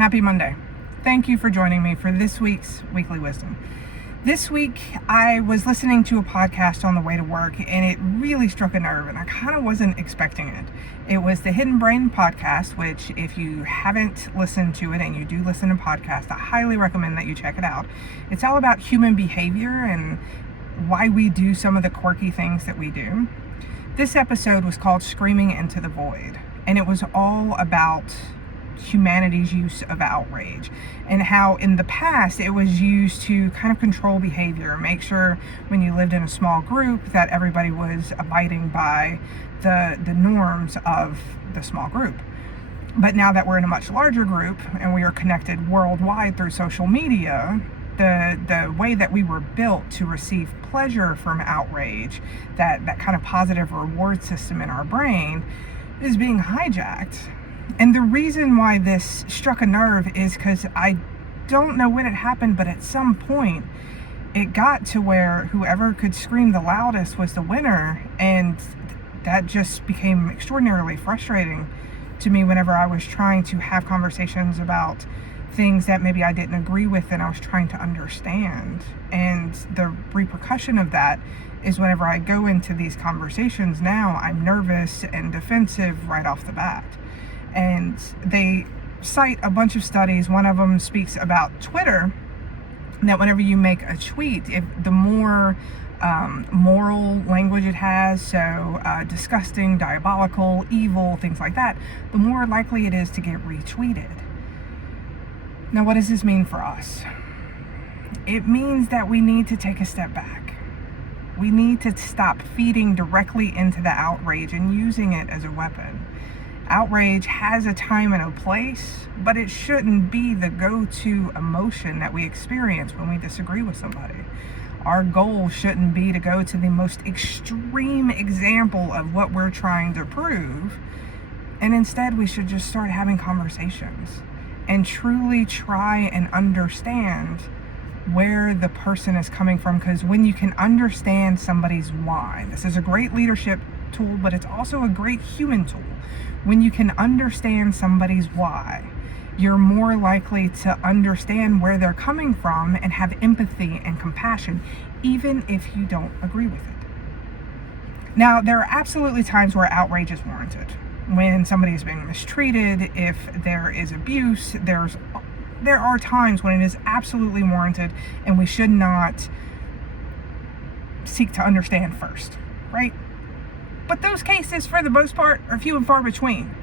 Happy Monday. Thank you for joining me for this week's Weekly Wisdom. This week, I was listening to a podcast on the way to work, and it really struck a nerve, and I kind of wasn't expecting it. It was the Hidden Brain podcast, which if you haven't listened to it and you do listen to podcasts, I highly recommend that you check it out. It's all about human behavior and why we do some of the quirky things that we do. This episode was called Screaming into the Void, and it was all about humanity's use of outrage and how in the past it was used to kind of control behavior, make sure when you lived in a small group that everybody was abiding by the norms of the small group. But now that we're in a much larger group and we are connected worldwide through social media, the way that we were built to receive pleasure from outrage, that kind of positive reward system in our brain, is being hijacked. And the reason why this struck a nerve is because I don't know when it happened, but at some point it got to where whoever could scream the loudest was the winner, and that just became extraordinarily frustrating to me whenever I was trying to have conversations about things that maybe I didn't agree with and I was trying to understand. And the repercussion of that is whenever I go into these conversations now, I'm nervous and defensive right off the bat. And they cite a bunch of studies. One of them speaks about Twitter, that whenever you make a tweet, if the more moral language it has, so disgusting, diabolical, evil, things like that, the more likely it is to get retweeted. Now, what does this mean for us? It means that we need to take a step back. We need to stop feeding directly into the outrage and using it as a weapon. Outrage has a time and a place, but it shouldn't be the go-to emotion that we experience when we disagree with somebody. Our goal shouldn't be to go to the most extreme example of what we're trying to prove, and instead we should just start having conversations and truly try and understand where the person is coming from, because when you can understand somebody's why, this is a great leadership tool, but it's also a great human tool. When you can understand somebody's why, you're more likely to understand where they're coming from and have empathy and compassion, even if you don't agree with it. Now, there are absolutely times where outrage is warranted. When somebody is being mistreated, if there is abuse, there are times when it is absolutely warranted, and we should not seek to understand first, right? But those cases, for the most part, are few and far between.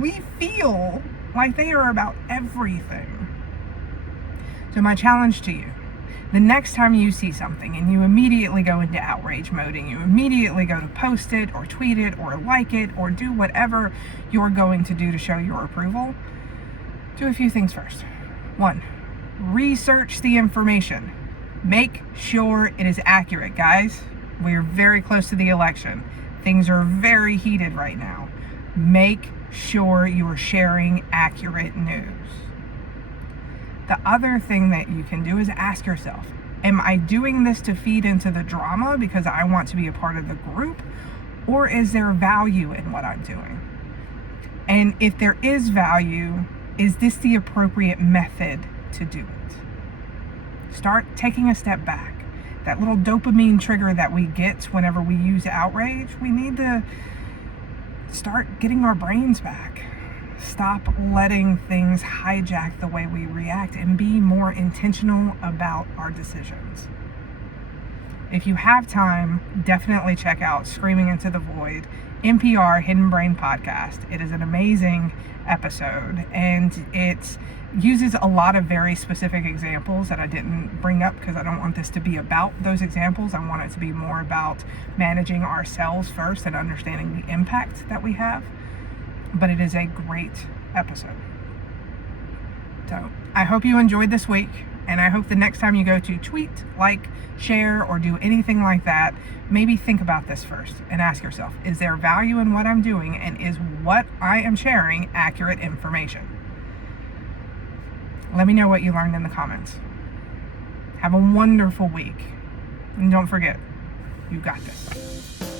We feel like they are about everything. So my challenge to you, the next time you see something and you immediately go into outrage mode and you immediately go to post it or tweet it or like it or do whatever you're going to do to show your approval, do a few things first. 1, research the information. Make sure it is accurate, guys. We are very close to the election. Things are very heated right now. Make sure you are sharing accurate news. The other thing that you can do is ask yourself, am I doing this to feed into the drama because I want to be a part of the group? Or is there value in what I'm doing? And if there is value, is this the appropriate method to do it? Start taking a step back. That little dopamine trigger that we get whenever we use outrage, we need to start getting our brains back. Stop letting things hijack the way we react and be more intentional about our decisions. If you have time, definitely check out Screaming into the Void, NPR Hidden Brain podcast. It is an amazing episode, and it uses a lot of very specific examples that I didn't bring up because I don't want this to be about those examples. I want it to be more about managing ourselves first and understanding the impact that we have. But it is a great episode. So I hope you enjoyed this week, and I hope the next time you go to tweet, like, share, or do anything like that, maybe think about this first and ask yourself, is there value in what I'm doing, and is what I am sharing accurate information? Let me know what you learned in the comments. Have a wonderful week. And don't forget, you got this.